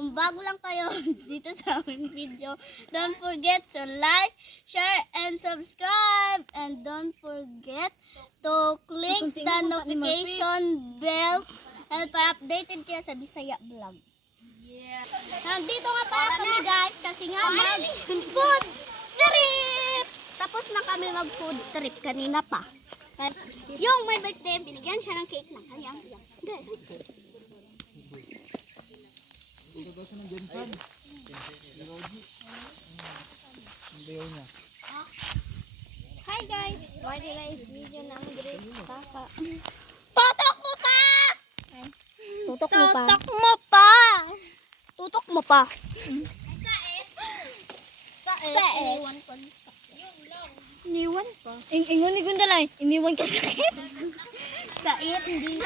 Kung bago lang kayo dito sa aming video, don't forget to like, share, and subscribe. And don't forget to click the notification bell para updated kayo sa Bisaya Vlog. Yeah. Nandito nga pala kami guys kasi nga mag-food trip! Tapos na kami mag-food trip kanina pa. Yung may birthday, binigyan siya ng cake na. Ayan. Hi guys! Bali guys, video namin dito. Tutok mo pa! Tutok mo pa? Tutok mo pa! Tutok mo pa? Sae. Iniwan pa. Ingon ni Gundalay, iniwan ka sakit. Sae, hindi.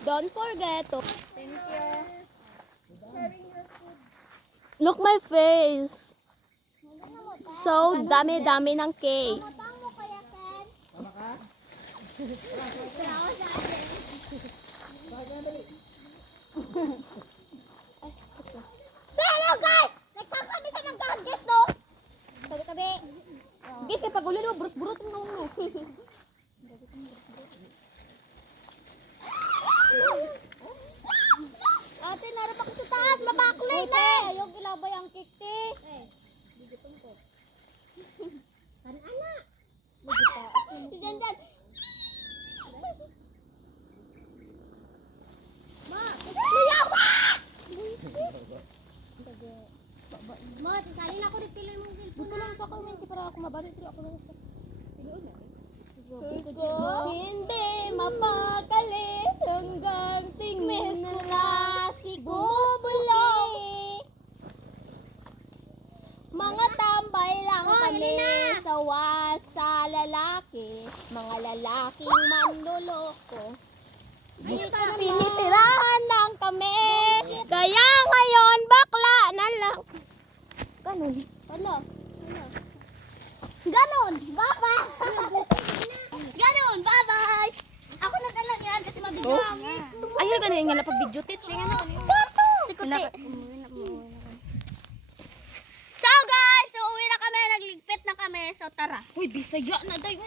Don't forget to look my face. So dami-dami ng cake. So hello guys! Nagsama kami sa nag-guest no? Tabi-tabi. Hindi, kaya pag ulit burot-burot ng ulo. Ate, narap ako sa taas, mabaklay na! Ayaw gilabay ang kikti. Ano? Diyan. Ma! Liyawa! Ma, tisalin ako dito lang mong cellphone. Dito lang sa comment para ako mabalik pero ako lang sa hindi mapakali hanggang tingin na sigubulong. Mga tambay lang kami sa lalaki, mga lalaking manloloko. Pinitirahan lang kami, kaya ngayon bakla na lang. Ganon, bye-bye! Ganon, bye-bye! Ako na talaga yan kasi mabigyan. Ayaw ka na nga pag video teach. Si Kuti. So guys, so uwi na kami, nagligpit na kami, so tara. Uy, Bisaya na dayo.